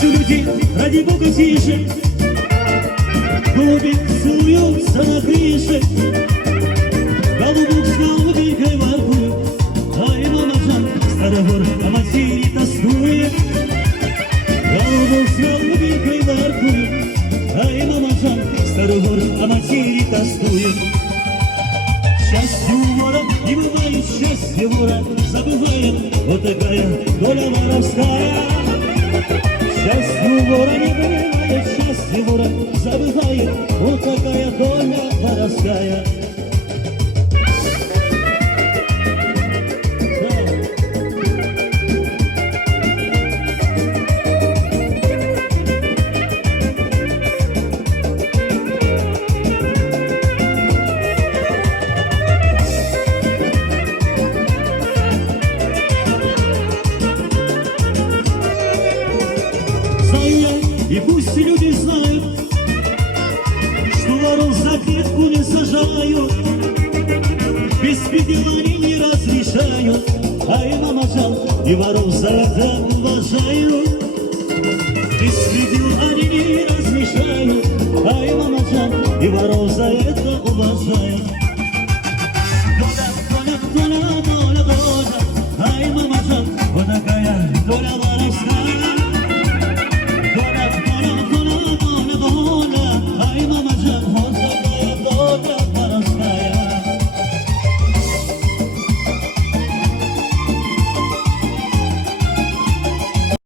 Тише, люди, ради Бога, тише. Голуби целуются на крыше. Голубок с голубенькой воркует. Ай, мама Жан, старовер о матери тоскует. Голубок с голубенькой воркует. Ай, мама Жан, старовер о матери тоскует. Счастье у вора не бывает, счастье вора забывает. Вот такая доля воровская. Счастье у вора не бывает, счастье вора забывает. Вот такая доля воровская. И пусть люди знают, что воров за клетку не сажают, без предела они не разрешают. Ай, мама Жан, и воров за это уважают.